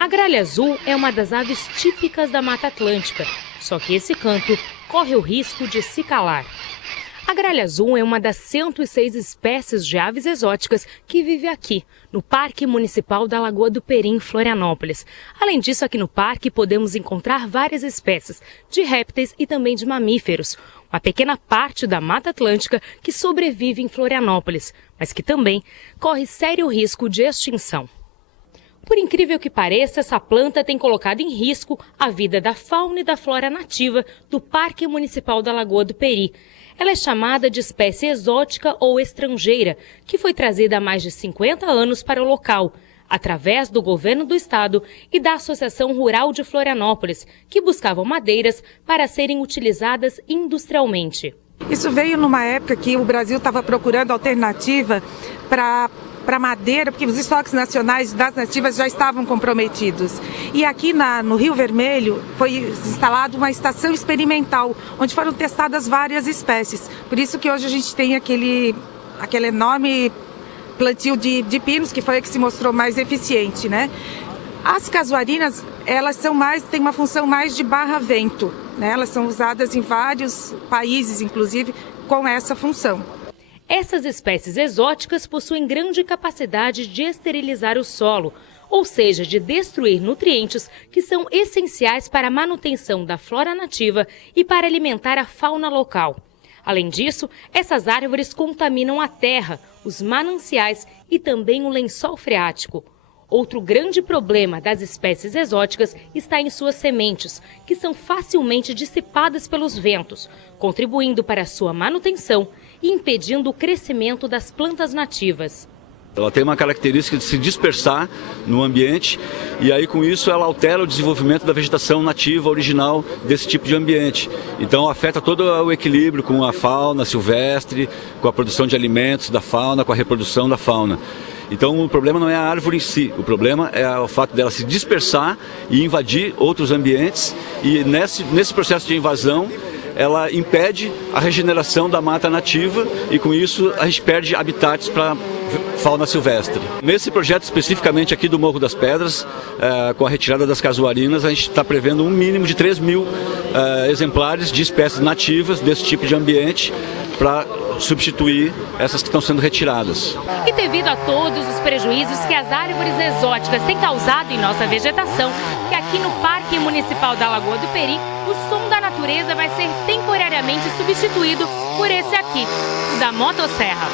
A gralha azul é uma das aves típicas da Mata Atlântica, só que esse canto corre o risco de se calar. A gralha azul é uma das 106 espécies de aves exóticas que vive aqui, no Parque Municipal da Lagoa do Peri, em Florianópolis. Além disso, aqui no parque podemos encontrar várias espécies de répteis e também de mamíferos. Uma pequena parte da Mata Atlântica que sobrevive em Florianópolis, mas que também corre sério risco de extinção. Por incrível que pareça, essa planta tem colocado em risco a vida da fauna e da flora nativa do Parque Municipal da Lagoa do Peri. Ela é chamada de espécie exótica ou estrangeira, que foi trazida há mais de 50 anos para o local, através do governo do estado e da Associação Rural de Florianópolis, que buscavam madeiras para serem utilizadas industrialmente. Isso veio numa época que o Brasil estava procurando alternativa para madeira, porque os estoques nacionais das nativas já estavam comprometidos. E aqui no Rio Vermelho foi instalada uma estação experimental, onde foram testadas várias espécies. Por isso que hoje a gente tem aquele enorme plantio de pinos, que foi a que se mostrou mais eficiente, né? As casuarinas, elas têm uma função mais de barra-vento, né? Elas são usadas em vários países, inclusive, com essa função. Essas espécies exóticas possuem grande capacidade de esterilizar o solo, ou seja, de destruir nutrientes que são essenciais para a manutenção da flora nativa e para alimentar a fauna local. Além disso, essas árvores contaminam a terra, os mananciais e também o lençol freático. Outro grande problema das espécies exóticas está em suas sementes, que são facilmente dissipadas pelos ventos, contribuindo para a sua manutenção e impedindo o crescimento das plantas nativas. Ela tem uma característica de se dispersar no ambiente e aí com isso ela altera o desenvolvimento da vegetação nativa original desse tipo de ambiente. Então afeta todo o equilíbrio com a fauna silvestre, com a produção de alimentos da fauna, com a reprodução da fauna. Então o problema não é a árvore em si, o problema é o fato dela se dispersar e invadir outros ambientes e nesse processo de invasão ela impede a regeneração da mata nativa e com isso a gente perde habitats para fauna silvestre. Nesse projeto especificamente aqui do Morro das Pedras, com a retirada das casuarinas, a gente está prevendo um mínimo de 3.000 exemplares de espécies nativas desse tipo de ambiente para substituir essas que estão sendo retiradas. E devido a todos os prejuízos que as árvores exóticas têm causado em nossa vegetação, que aqui no Parque Municipal da Lagoa do Peri, o som da natureza vai ser temporariamente substituído por esse aqui, o da motosserra.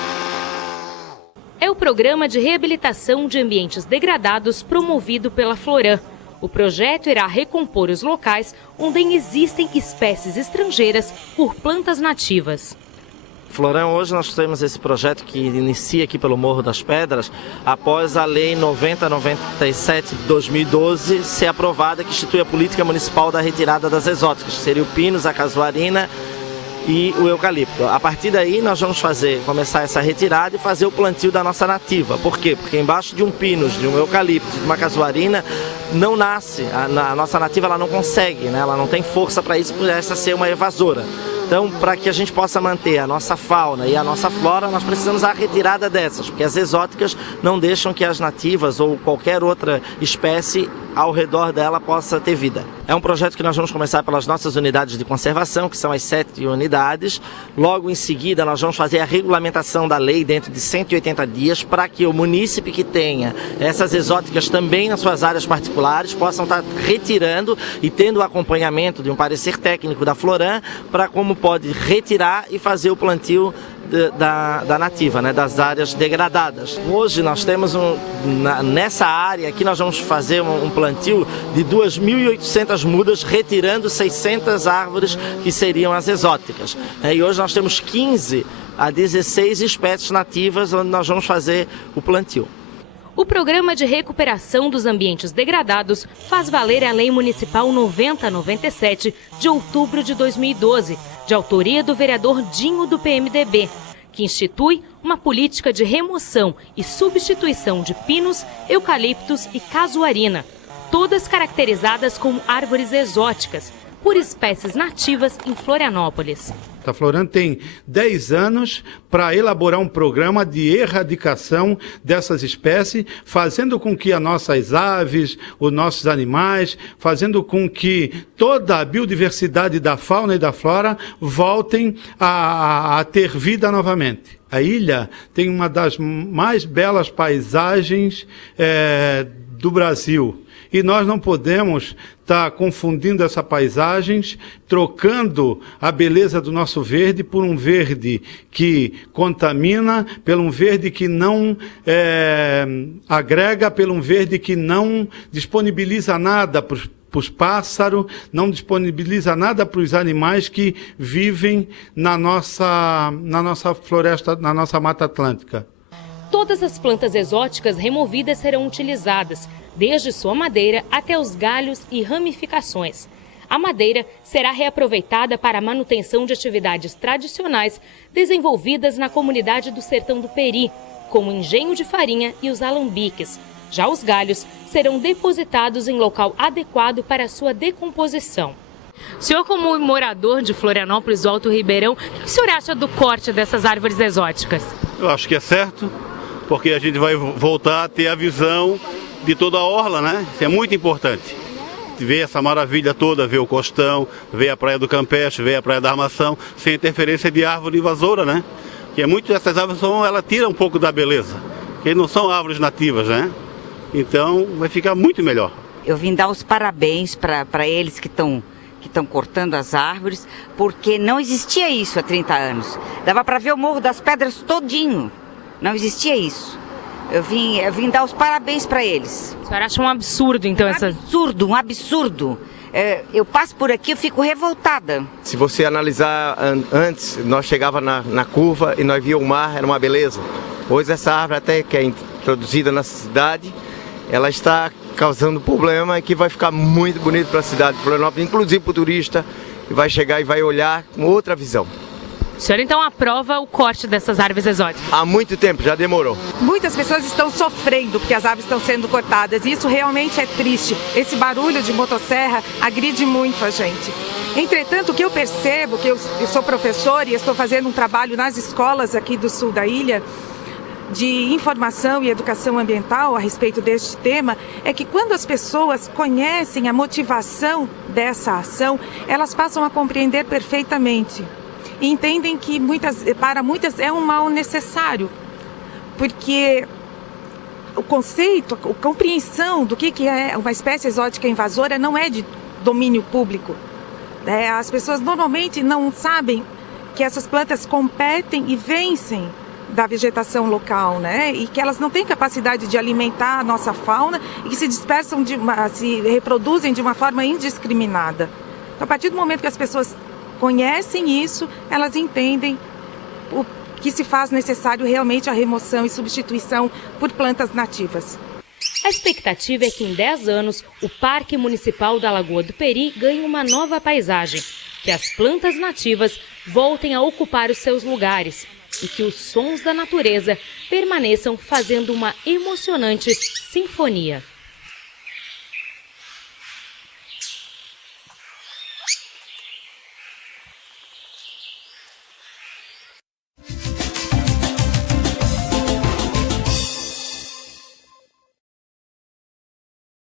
É o programa de reabilitação de ambientes degradados promovido pela Floran. O projeto irá recompor os locais onde existem espécies estrangeiras por plantas nativas. Floran, hoje nós temos esse projeto que inicia aqui pelo Morro das Pedras, após a Lei 9097 de 2012 ser aprovada, que institui a política municipal da retirada das exóticas, que seria o pinus, a casuarina e o eucalipto. A partir daí nós vamos começar essa retirada e fazer o plantio da nossa nativa. Por quê? Porque embaixo de um pinus, de um eucalipto, de uma casuarina, não nasce, a nossa nativa ela não consegue, né? Ela não tem força para isso, por essa ser uma evasora. Então, para que a gente possa manter a nossa fauna e a nossa flora, nós precisamos da retirada dessas, porque as exóticas não deixam que as nativas ou qualquer outra espécie ao redor dela possa ter vida. É um projeto que nós vamos começar pelas nossas unidades de conservação, que são as 7 unidades. Logo em seguida, nós vamos fazer a regulamentação da lei dentro de 180 dias para que o munícipe que tenha essas exóticas também nas suas áreas particulares possam estar retirando e tendo o acompanhamento de um parecer técnico da Floran para como pode retirar e fazer o plantio da nativa, né, das áreas degradadas. Hoje nós temos nessa área aqui nós vamos fazer um plantio de 2.800 mudas, retirando 600 árvores que seriam as exóticas. E hoje nós temos 15 a 16 espécies nativas onde nós vamos fazer o plantio. O Programa de Recuperação dos Ambientes Degradados faz valer a Lei Municipal 9097 de outubro de 2012, de autoria do vereador Dinho do PMDB, que institui uma política de remoção e substituição de pinos, eucaliptos e casuarina, todas caracterizadas como árvores exóticas, por espécies nativas em Florianópolis. A Florando tem 10 anos para elaborar um programa de erradicação dessas espécies, fazendo com que as nossas aves, os nossos animais, fazendo com que toda a biodiversidade da fauna e da flora voltem a ter vida novamente. A ilha tem uma das mais belas paisagens do Brasil. E nós não podemos estar confundindo essas paisagens, trocando a beleza do nosso verde por um verde que contamina, por um verde que não agrega, por um verde que não disponibiliza nada para os pássaros, não disponibiliza nada para os animais que vivem na nossa floresta, na nossa Mata Atlântica. Todas as plantas exóticas removidas serão utilizadas, desde sua madeira até os galhos e ramificações. A madeira será reaproveitada para a manutenção de atividades tradicionais desenvolvidas na comunidade do Sertão do Peri, como o engenho de farinha e os alambiques. Já os galhos serão depositados em local adequado para sua decomposição. O senhor, como morador de Florianópolis do Alto Ribeirão, o que o senhor acha do corte dessas árvores exóticas? Eu acho que é certo, porque a gente vai voltar a ter a visão de toda a orla, né? Isso é muito importante. Ver essa maravilha toda, ver o Costão, ver a Praia do Campeche, ver a Praia da Armação, sem interferência de árvore invasora, né? Que é muito, essas árvores ela tira um pouco da beleza, porque não são árvores nativas, né? Então vai ficar muito melhor. Eu vim dar os parabéns para eles que estão cortando as árvores, porque não existia isso há 30 anos. Dava para ver o Morro das Pedras todinho. Não existia isso. Eu vim dar os parabéns para eles. A senhora acha um absurdo, então, Um absurdo. Eu passo por aqui, eu fico revoltada. Se você analisar antes, nós chegava na curva e nós via o mar, era uma beleza. Hoje essa árvore até que é introduzida na cidade, ela está causando problema que vai ficar muito bonito para a cidade de Florianópolis, inclusive para o turista, que vai chegar e vai olhar com outra visão. O senhor então aprova o corte dessas árvores exóticas? Há muito tempo, já demorou. Muitas pessoas estão sofrendo porque as árvores estão sendo cortadas e isso realmente é triste. Esse barulho de motosserra agride muito a gente. Entretanto, o que eu percebo, que eu sou professora e estou fazendo um trabalho nas escolas aqui do sul da ilha, de informação e educação ambiental a respeito deste tema, é que quando as pessoas conhecem a motivação dessa ação, elas passam a compreender perfeitamente. E entendem que para muitas é um mal necessário, porque o conceito, a compreensão do que é uma espécie exótica invasora não é de domínio público. As pessoas normalmente não sabem que essas plantas competem e vencem da vegetação local, né? E que elas não têm capacidade de alimentar a nossa fauna e que se dispersam, se reproduzem de uma forma indiscriminada. Então, a partir do momento que as pessoas conhecem isso, elas entendem o que se faz necessário realmente a remoção e substituição por plantas nativas. A expectativa é que em 10 anos o Parque Municipal da Lagoa do Peri ganhe uma nova paisagem, que as plantas nativas voltem a ocupar os seus lugares e que os sons da natureza permaneçam fazendo uma emocionante sinfonia.